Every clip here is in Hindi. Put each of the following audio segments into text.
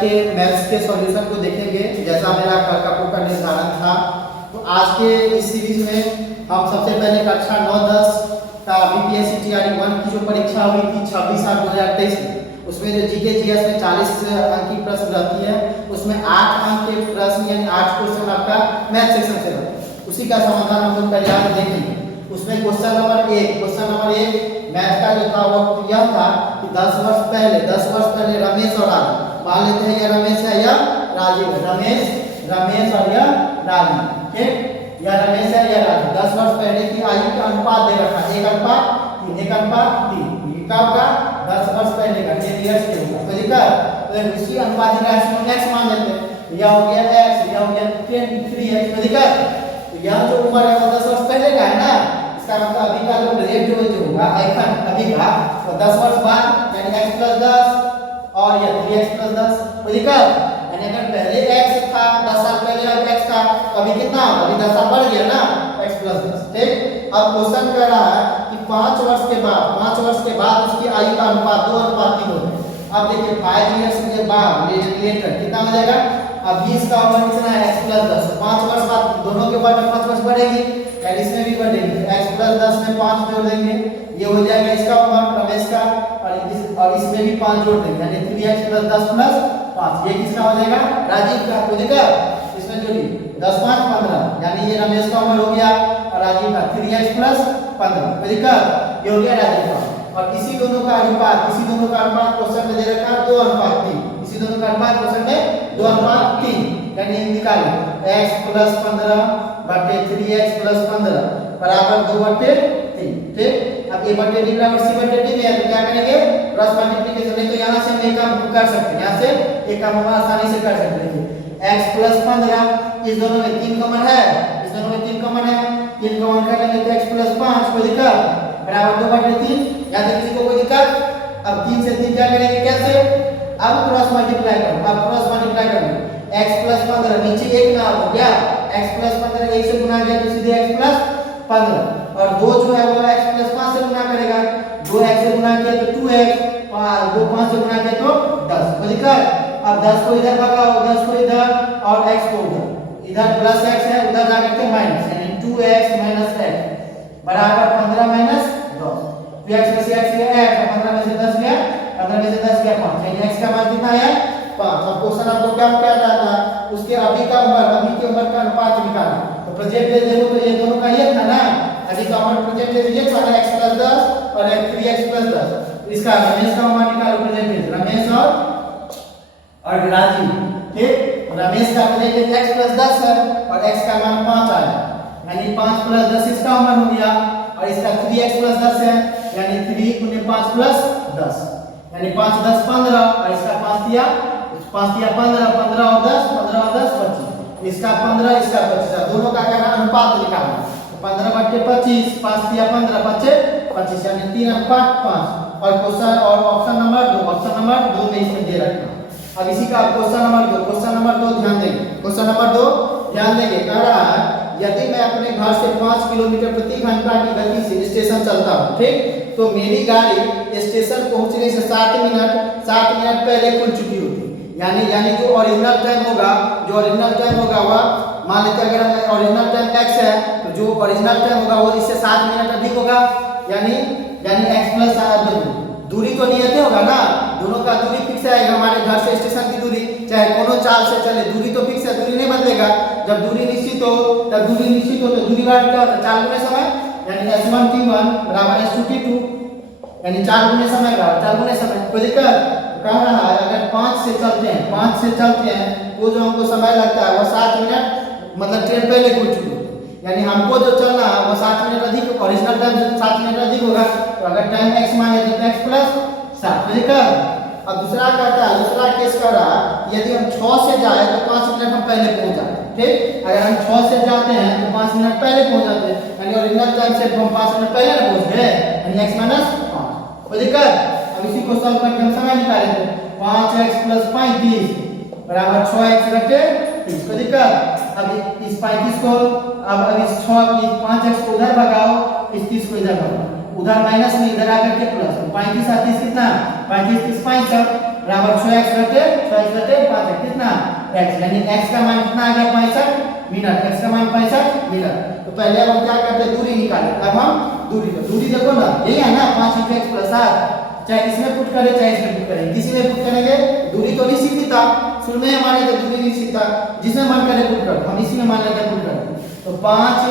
के मैथ्स के सॉल्यूशन को देखेंगे जैसा मेरा कल का निर्धारण था। तो आज के इस सीरीज में हम सबसे पहले कक्षा 9-10 का बीपीएससी टीआरई 1 की जो परीक्षा हुई थी 26/8/2023 में, उसमें जो जीके जीएस में 40 अंक की प्रश्न रहती है, उसमें 8 अंक के प्रश्न यानी 8 क्वेश्चन आपका मैथ सेक्शन से रहता है। उसी का समाधान हम लोग पहले आज देखेंगे। उसमें क्वेश्चन नंबर 1 मैथ का जो था वो यह था कि 10 वर्ष पहले रमेश और राजू, मान लेते हैं ये रमेश है या राजीव है, रमेश और यह राजीव, ठीक, या रमेश है या राजीव 10 वर्ष पहले की आयु का अनुपात दे रखा है 1:3 ये कब का 10 वर्ष पहले का 10 इयर्स के होगा। तो दिक्कत तो इसी अनुपात का x मान लेते हैं, यह हो गया x, यह हो गया 3x। तो दिक्कत तो यह जो उम्र है वो 10 वर्ष पहले का है ना, इसका मतलब अभी का जो रेट जो होगा अभी का तो 10 वर्ष बाद यानी x + 10 और यह 3x + 10। तो दिक्कत यानी अगर पहले x था 10 साल पहले अब x था तो अभी कितना होगा, अभी 10 साल बढ़ गया ना, x + 10, ठीक। अब क्वेश्चन कह रहा है कि 5 वर्ष के बाद उसकी आयु का अनुपात 2:3 होगा। अब देखिए 5 इयर्स के बाद लेटर कितना हो जाएगा, अब 20 का उम्र कितना है x + 10, 5 वर्ष बाद दोनों के बाद 5 वर्ष बढ़ेगी यानी इसमें भी बढ़ेगी, x + 10 में 5 जोड़ देंगे, ये हो जाएगा इसका उम्र रमेश का, और इसमें भी 5 जोड़ देंगे यानी 3x + 10 + 5, ये किसका हो जाएगा, राजीव का। हो जाएगा इसमें जोड़िए 10 × 5 = 15 यानी ये रमेश का उम्र हो गया और राजीव का 3x + 15। हो जाएगा ये हो गया राजीव का। और इसी दोनों का अनुपात क्वेश्चन में दे रखा है 2:3, इसी दोनों का अनुपात क्वेश्चन में 2:3 यानी निकालो x + 15 बटे 3x + 15 बराबर 2/3, ठीक। अब a बटे d बराबर c बटे d में है तो क्या करेंगे, क्रॉस मल्टीप्लिकेशन, नहीं तो यहां से हम एक काम कर सकते हैं, यहां से एक काम हम आसानी से कर सकते हैं। x + 15 इस दोनों में 3 कॉमन है, 3 कॉमन कर लेंगे तो x + 5 कोई दिक्कत बराबर 2/3, या तो किसी को कोई दिक्कत। अब 3 से 3 क्या करेंगे कैसे, अब क्रॉस मल्टीप्लाई करो, x + 15 नीचे 1 ना हो गया, x + 15 1 से गुना किया तो सीधे x + 15, और 2 जो है वो x + 5 से गुना करेगा, 2x से गुना किया तो 2x, 5 से गुना किया तो 10। कोई दिक्कत। अब 10 को इधर भगाओ, 10 को इधर और x को इधर प्लस x है उधर जाकर के माइनस यानी 2x - x बराबर 15 - 10, तो x में से x गया 1, 15 में से 10 गया 5 यानी x का मान कितना है 5। अब क्वेश्चन आपको क्या जाता है, उसके अभी के उम्र का अनुपात निकालना। तो प्रेजेंट डेज देखो तो ये दोनों का ये था ना, अभी का उम्र प्रेजेंट डेज ये था x + 10 और 3x + 10। इसका रमेश का उम्र निकालो, प्रेजेंट डेज रमेश और राजीव, ठीक। रमेश का प्रेजेंट डेज x + 10 है और x का मान 5 आया यानी 5 + 10 इसका उम्र हो गया, और इसका 3x + 10 है यानी 3 × 5 + 10 यानी 5 × 10 = 15, और इसका 5 दिया 15 और 10 25, इसका 15 इसका 25, दोनों का क्या अनुपात निकालना। तो 15/25 5 दिया 15 25 यानी 3:5। और क्वेश्चन और ऑप्शन नंबर 2 में इसमें दे रखा। अब इसी का क्वेश्चन नंबर 2 ध्यान देंगे, कह रहा है यदि मैं अपने घर से 5 किलोमीटर प्रति घंटा की गति से स्टेशन चलता हूं, ठीक, तो मेरी गाड़ी स्टेशन पहुंचने से 7 मिनट पहले खुल चुकी होती, यानी जो ओरिजिनल टाइम होगा वह मान लेते हैं अगर ओरिजिनल टाइम x है तो जो ओरिजिनल टाइम होगा वो इससे 7 मिनट अधिक होगा, यानी x + दूरी तो नियत होगा ना, दोनों का दूरी फिक्स है, हमारे घर से स्टेशन की दूरी चाहे कोनो चाल से चले दूरी तो फिक्स है, दूरी नहीं बदलेगा। जब दूरी निश्चित हो तो दूरी बार क्या होता है 4 गुने समय यानी s1 t1 बराबर s2 t2 यानी 4 गुने समय बराबर 4 गुने समय। कोई दिक्कत। कह रहा है अगर 5 से चलते हैं तो जो हमको समय लगता है वो 7 मिनट मतलब ट्रेन पहले खुल चुकी है, यानी हमको जो चलना है वो 7 मिनट अधिक, ओरिजिनल टाइम से 7 मिनट अधिक होगा। तो अगर टाइम x माने तो x + 7। ठीक है। अब दूसरा केस कर रहा है यदि हम 6 से जाए तो 5 मिनट हम पहले पहुंच जाते हैं, ठीक। अगर हम 6 से जाते हैं तो 5 मिनट पहले पहुंच जाते हैं, यानी ओरिजिनल टाइम से हम 5 मिनट पहले ना पहुंच गए, यानी x - 5। कोई दिक्कत। अब इसी को सॉल्व करके हम समय निकालेंगे, 5x + 35 बराबर 6x - 30। कोई दिक्कत। अब इस 35 को अब इस 5x को उधर भगाओ, इस 30 को इधर भगाओ, उधर माइनस में इधर आकर के प्लस। 35 और 30 कितना, 35 30 65 बराबर 6x - 5 x, यानी x का मान कितना आ गया 65 मिनट, x का मान 65 मिनट। तो पहले अब हम क्या करते हैं, दूरी निकालें। अब हम दूरी देखो ना, यही है ना 5 × x + 7, चाहे इसमें पुट करें चाहे इसमें पुट करें, किसी में पुट करेंगे दूरी तो निश्चित ही था, शुरू में हमारे तो दूरी निश्चित था, जिसमें मन करे पुट कर, हम इसी में मान लेते पुट कर। तो 5 ×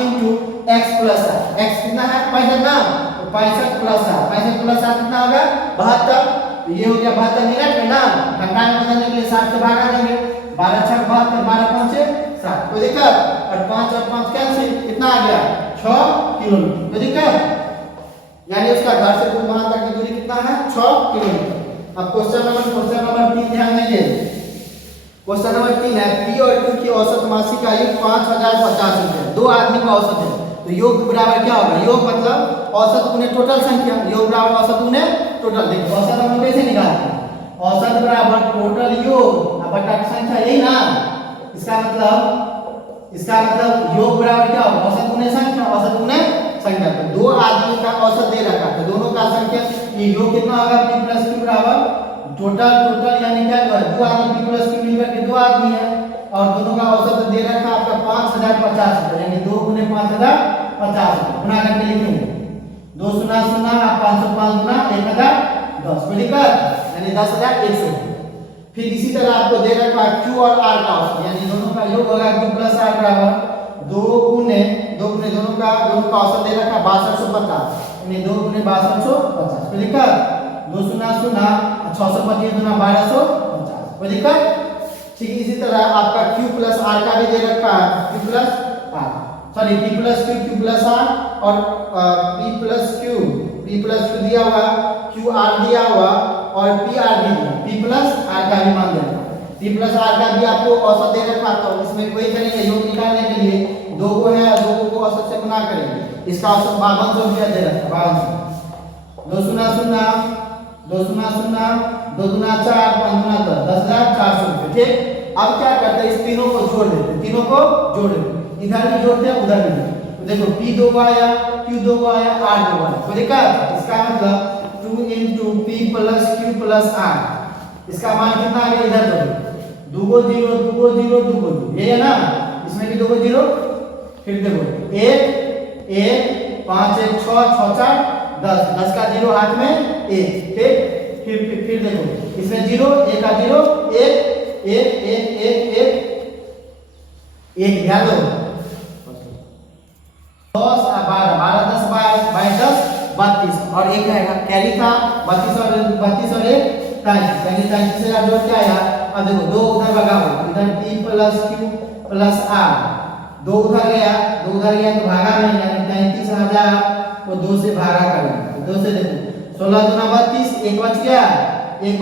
x + 7, x कितना है 65 ना, तो 65 + 7, 65 + 7 कितना होगा 72। तो ये हो गया 72 मिनट में ना, घंटा में बदलने के लिए 7 से भागा देंगे, 12 × 6 = 72, 12 × 5 = 7, कोई दिक्कत? और 5 और 5 कैंसिल, कितना आ गया 6 किलोमीटर, कोई दिक्कत? यानी उसका घर से वहां तक की दूरी कितना है 6 किलोमीटर। अब क्वेश्चन नंबर 3 ध्यान देंगे। क्वेश्चन नंबर 3 है P और Q की औसत मासिक आयु 5050 रुपए, दो आदमी का औसत है, तो योग बराबर क्या होगा, योग मतलब औसत गुने टोटल संख्या, योग बराबर औसत गुने टोटल। देखो औसत हम कैसे निकालते हैं, औसत बराबर टोटल योग बटा संख्या, यही ना, इसका मतलब योग बराबर क्या होगा, औसत गुने संख्या, औसत गुने संख्या। तो दो आदमी का औसत दे रखा है, दोनों का संख्या, ये योग कितना होगा P + Q बराबर टोटल यानी क्या होगा, दो आदमी P + Q मिलकर के दो आदमी है, और दोनों का औसत दे रखा आपका 5050 रुपए, यानी 2 × 5050 रुपए, गुना करके लिखेंगे 2 0 0 505 गुना 1010, कोई दिक्कत? यानी 10100। फिर इसी तरह आपको दे रखा Q और R का औसत, यानी दोनों का योग होगा Q + R बराबर 2 गुने दोनों का औसत दे रखा 6250, यानी 2 × 6250, कोई दिक्कत? 2 0 0 625 गुना 1250, कोई दिक्कत? ठीक इसी तरह आपका Q + R का भी दे रखा है, Q + R, sorry P + Q, Q + R और P + Q दिया हुआ, QR दिया हुआ और PR भी दिया, P + R का भी मान देना, P + R का भी आपको औसत दे रखा, तो इसमें कोई करेंगे योग निकालने के लिए, दो को है, दो को औसत से गुना करेंगे, इसका औसत 5200 रुपया दे रखा, 5200, 2 0 0 2 0 0 2 गुना 4 5 गुना 10, 10400 रुपये। ठीक, अब क्या करते हैं, इस तीनों को जोड़ देते हैं, तीनों को जोड़ देते हैं, इधर भी जोड़ते हैं उधर भी। तो देखो P 2 को आया, Q 2 को आया, R 2 को आया, कोई दिक्कत? इसका मतलब 2 × P + Q + R, इसका मान कितना आ गया, इधर जोड़ो, 2 0 2 0 2 0, ये है ना, इसमें भी 2 0, फिर देखो 1 1 5 1 6 6 4 10, 10 का 0 हाथ में 1, ठीक, फिर देखो इसमें 0 1 का 0 1 1 1 1 1 1, ध्यान दो 10 और 12 12 10 22 10 32, और एक है कैरी था 32 और 1 33, यानी 33 से जोड़ के आया। अब देखो दो उधर भगाओ, इधर P + Q + R, दो उधर गया तो भागा नहीं, यानी 33000 को 2 से भागा करेंगे, 2 से देखो 16 दूना 32, एक बच गया यानी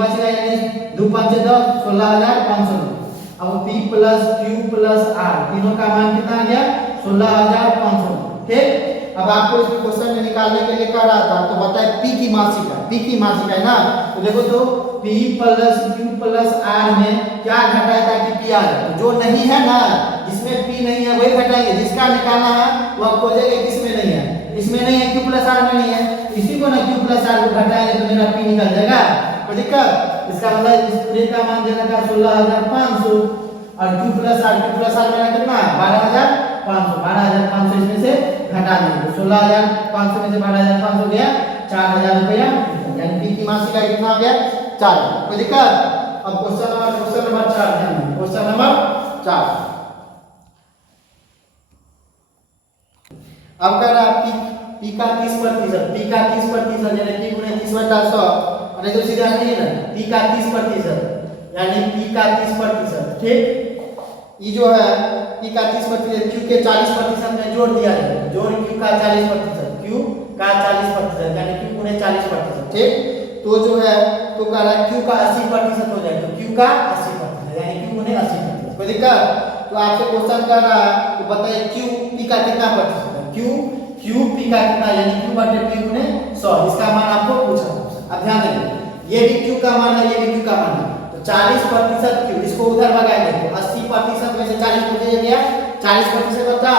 2 5 10, 16500। अब P + Q + R तीनों का मान कितना आ गया 16500, ठीक। अब आपको इस क्वेश्चन में निकालने के लिए कह रहा था, तो बताए P की मासिक है ना, तो देखो तो P + Q + R में क्या घटाए ताकि P आ जाए, जो नहीं है ना, जिसमें P नहीं है वही घटाएंगे, जिसका निकालना है वो आप खोजेंगे किसमें नहीं है, इसमें नहीं है, Q + R में नहीं है, इसी को ना Q + R को घटाएंगे तो मेरा P निकल जाएगा, कोई दिक्कत? इसका मतलब इस पूरे का मान देना का 16500, और Q + R में कितना 12500 इसमें से घटा देंगे, 16500 में से 12500 गया 4000 रुपया, यानी P की मासिक आय कितना हो गया 4000, कोई दिक्कत? अब क्वेश्चन नंबर 4 ध्यान, क्वेश्चन नंबर 4। अब कह रहा P का 30%, यानी P गुणे 30/100, अरे तो सीधा नहीं है ना, P का 30%, यानी P का 30%, ठीक। ये जो है P का 30%, Q के 40% में जोड़ दिया जाए, जोड़ Q का 40%, यानी Q गुणे 40%, ठीक। तो जो है तो कह रहा है Q का 80% हो जाए, तो Q का 80%, यानी Q गुणे 80%, कोई दिक्कत? तो आपसे क्वेश्चन कर रहा है, तो बताइए Q P का कितना प्रतिशत है, Q P का कितना, यानी Q/P गुणे 100, इसका मान आपको पूछा। अब ध्यान देंगे, ये भी Q का मान है, ये भी Q का मान है, तो 40% Q, इसको उधर भगाएंगे तो 80% में से 40 बच गया, 40% बचा,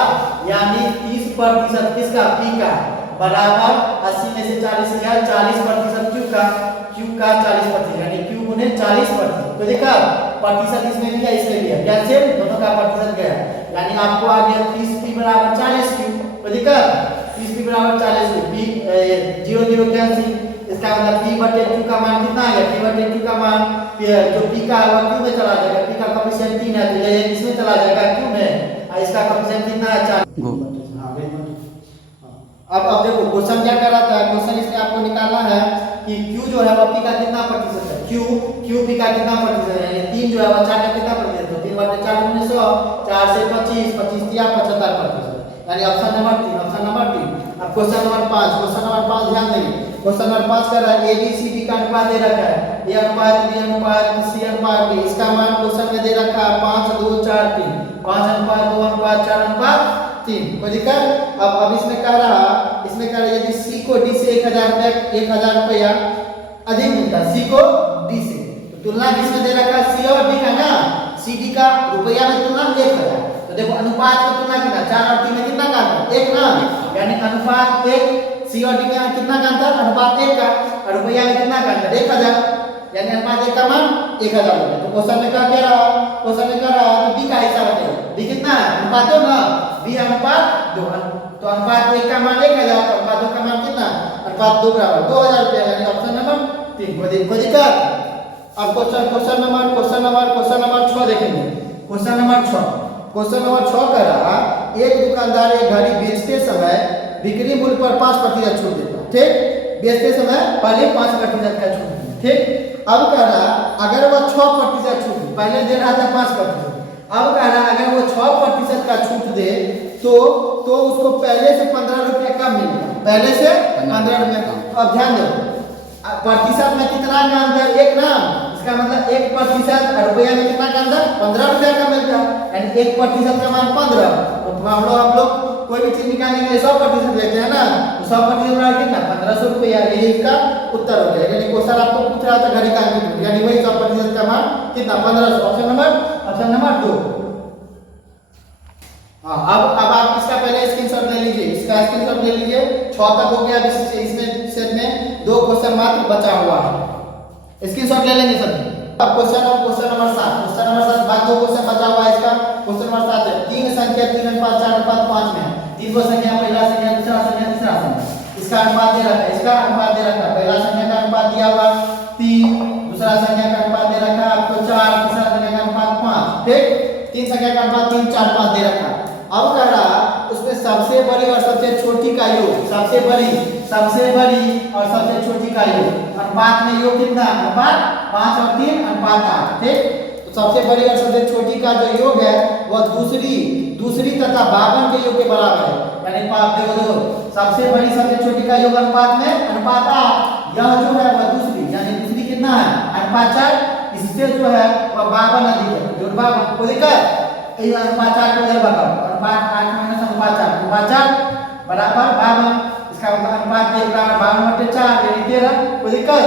यानी 30% किसका P का बराबर 80 में से 40 गया, 40% Q का 40%, यानी Q गुणे 40%, तो देखा प्रतिशत इसमें भी है, इसमें भी है, कैंसिल, दोनों का प्रतिशत गया, यानी आपको आ गया 30p बराबर 40q। कोई दिक्कत? 30p बराबर 40q, p 0 0 कैंसिल, इसका मतलब p बटे q का मान कितना आ गया? p बटे q का मान जो p का है वो q में चला जाएगा, p का कोएफिशिएंट 3 है तो ये इसमें चला जाएगा q में, और इसका कोएफिशिएंट कितना है? 4। अब देखो क्वेश्चन क्या कर रहा था, क्वेश्चन इसमें आपको निकालना है कि q जो है वो p का कितना प्रतिशत है, q p का कितना प्रतिशत है, यानी 3 जो है वो 4 का कितना प्रतिशत है, 3 बटे 4 गुने 100, 4 से 25, 25 दिया 75%, यानी ऑप्शन नंबर 3, ऑप्शन नंबर 3। अब क्वेश्चन नंबर 5, क्वेश्चन नंबर 5 ध्यान देंगे, क्वेश्चन नंबर 5 कर रहा है ABCD का अनुपात दे रखा है, a अनुपात b अनुपात c अनुपात d, इसका मान क्वेश्चन में दे रखा है 5 2 4 3, 5 अनुपात 2 अनुपात 4 अनुपात 3। कोई दिक्कत? अब इसमें कह रहा यदि c को d से 1000 रुपया अधिक मिलता है, c को d से, तो तुलना किसमें दे रखा है? c और d का ना, c d का रुपया में तुलना 1000, तो देखो अनुपात में तुलना कितना, 4 और 3 में कितना का अंतर? 1 ना, यानी अनुपात 1, c और d में कितना का अंतर? अनुपात 1 का, और रुपया में कितना का अंतर? 1000, यानी अनुपात 1 का मान 1000 हो गया। तो क्वेश्चन में क्या कह रहा है? क्वेश्चन में कह रहा है कि b का हिस्सा बताइए, b कितना है? अनुपात 2 ना, b अनुपात 2, तो अनुपात 1 का मान 1000, तो अनुपात 2 का मान कितना? अनुपात 2 बराबर 2000 रुपया, यानी ऑप्शन नंबर 3। कोई दिक्कत? अब क्वेश्चन नंबर 6 देखेंगे, क्वेश्चन नंबर 6 कह रहा एक दुकानदार एक घड़ी बेचते समय बिक्री मूल्य पर 5% छूट देता, ठीक, बेचते समय पहले 5% का छूट देता, ठीक। अब कह रहा अगर वो 6% छूट, पहले दे रहा था 5%, अब कह रहा अगर वो 6% का छूट दे तो उसको पहले से 15 रुपये कम मिलेगा, पहले से 15 रुपये कम। अब ध्यान दो, प्रतिशत में कितना का अंतर? 1 ना, इसका मतलब 1% रुपया में कितना का अंतर? 15 रुपया का मिलता है, यानी 1% का मान 15। तो हम लोग कोई भी चीज निकालने के लिए 100% लेते हैं ना, तो 100% बराबर कितना? 1500 रुपया, यही इसका उत्तर हो गया। यानी क्वेश्चन आपको पूछ रहा था घड़ी का अंतर, यानी वही 100% का मान कितना? 1500। Option number 2। हाँ, अब आप इसका पहले स्क्रीनशॉट ले लीजिए, इसका स्क्रीनशॉट ले लीजिए। 6 तक हो गया, इसमें सेट में 2 क्वेश्चन मात्र बचा हुआ है, स्क्रीनशॉट ले लेंगे सभी। अब क्वेश्चन नंबर 7 बाद 2 क्वेश्चन बचा हुआ है इसका। क्वेश्चन नंबर 7 है 3 संख्या 3 अनुपात 4 अनुपात 5 में, 3 को संख्या, पहला संख्या, दूसरा संख्या, तीसरा संख्या, इसका अनुपात दे रखा है, इसका अनुपात दे रखा है, पहला संख्या का अनुपात दिया हुआ 3, दूसरा संख्या का अनुपात दे रखा है आपको 4, तीसरा संख्या का अनुपात 5, ठीक, 3 संख्या का अनुपात 3 4 5 दे रखा है। अब कह रहा उसमें सबसे बड़ी और सबसे छोटी का योग, सबसे बड़ी और सबसे छोटी का योग, अनुपात में योग कितना? अनुपात 5 और 3 अनुपात 8, ठीक। तो सबसे बड़ी और सबसे छोटी का जो योग है वह दूसरी तथा 52 के योग के बराबर है, यानी देखो सबसे बड़ी सबसे छोटी का योग अनुपात में अनुपात 8, यह जो है वह दूसरी, यानी दूसरी कितना है? अनुपात 4, इससे जो है वह 52 अधिक है, जो 52। कोई दिक्कत? ये अनुपात 4 को इधर बताओ, अनुपात 8 माइनस अनुपात 4 बराबर 52, इसका मतलब अनुपात 1 बराबर 52/4 यानी 13। कोई दिक्कत?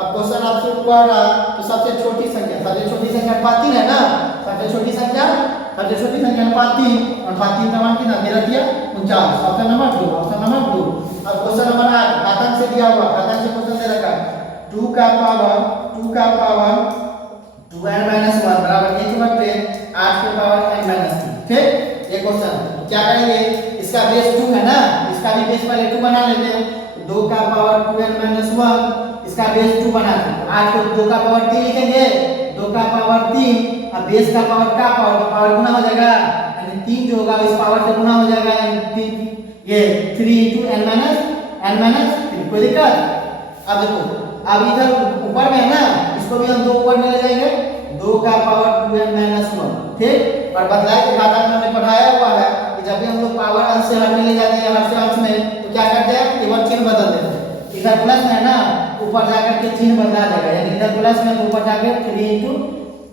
अब क्वेश्चन आपसे पूछा रहा तो सबसे छोटी संख्या अनुपात 3 है ना, सबसे छोटी संख्या अनुपात 3 का मान कितना दे दिया? 49। Option number 2। अब क्वेश्चन नंबर 8 घातांक से दिया हुआ, घातांक से क्वेश्चन दे रखा 2 का पावर 2n-1 बराबर 1/8 के पावर n-3, ठीक। ये क्वेश्चन क्या करेंगे, इसका बेस 2 है ना, इसका भी बेस पहले 2 बना लेते हैं, 2 का पावर 2n-1, इसका बेस 2 बना देंगे, 8 को 2 का पावर 3 लिखेंगे, 2 का पावर 3, अब बेस का पावर गुना हो जाएगा, यानी 3 जो होगा इस पावर से गुना हो जाएगा, यानी ये 3 × n-3। कोई दिक्कत? अब देखो, अब इधर ऊपर में है ना, इसको भी हम 2 ऊपर में ले जाएंगे, 2 का पावर 2n-1, ठीक। और बदलाव के घातांक में हमने पढ़ाया हुआ है कि जब भी हम लोग पावर अंश से हट में ले जाते हैं, हर से अंश में, तो क्या करते हैं? केवल चिन्ह बदल देते हैं, इधर प्लस में है ना, ऊपर जाकर के चिन्ह बदला देगा, यानी इधर प्लस में, ऊपर जाकर 3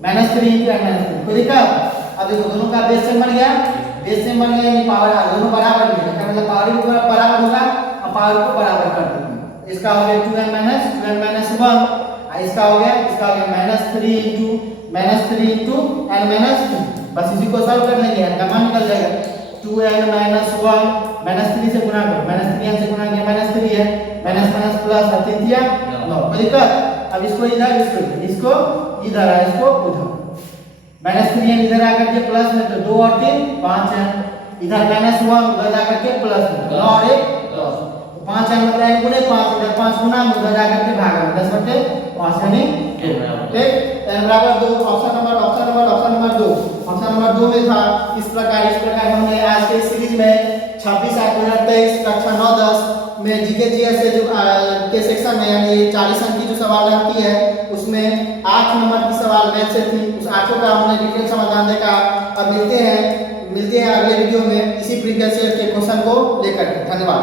× n-3। कोई दिक्कत? अब देखो दोनों का बेस सेम बन गया, यानी पावर दोनों बराबर है, इसका मतलब पावर भी बराबर होगा और पावर को बराबर कर देंगे। इसका हो गया 2n-1, इसका हो गया -3 × n-2, बस इसी को सॉल्व कर लेंगे, n का मान निकल जाएगा 2n-1, -3 से गुणा करो, -3 से गुणा किया -3 है, माइनस प्लस 3 दिया 9। कोई दिक्कत? अब इसको इधर, इसको इधर, इसको उधर, -3 n इधर आकर के प्लस में, तो 2 और 3 5 n, इधर -1 उधर जाकर के प्लस में, 9 और 1 10, तो 5 n मतलब n गुने 5, इधर 5 गुना में उधर जाकर के भागा में 10/5 यानी ठीक। n बराबर 2, ऑप्शन नंबर 2। ऑप्शन नंबर 2 में था इस प्रकार हमने आज के सीरीज में 26/8/2023 कक्षा 9-10 में जीके जीएस से जो के सेक्शन में यानी 40 अंक की जो सवाल रहती है उसमें 8 नंबर की सवाल मैथ से थी, उस 8 का हमने डिटेल समाधान देखा। अब मिलते हैं अगले वीडियो में इसी प्रीवियस ईयर के क्वेश्चन को लेकर। धन्यवाद।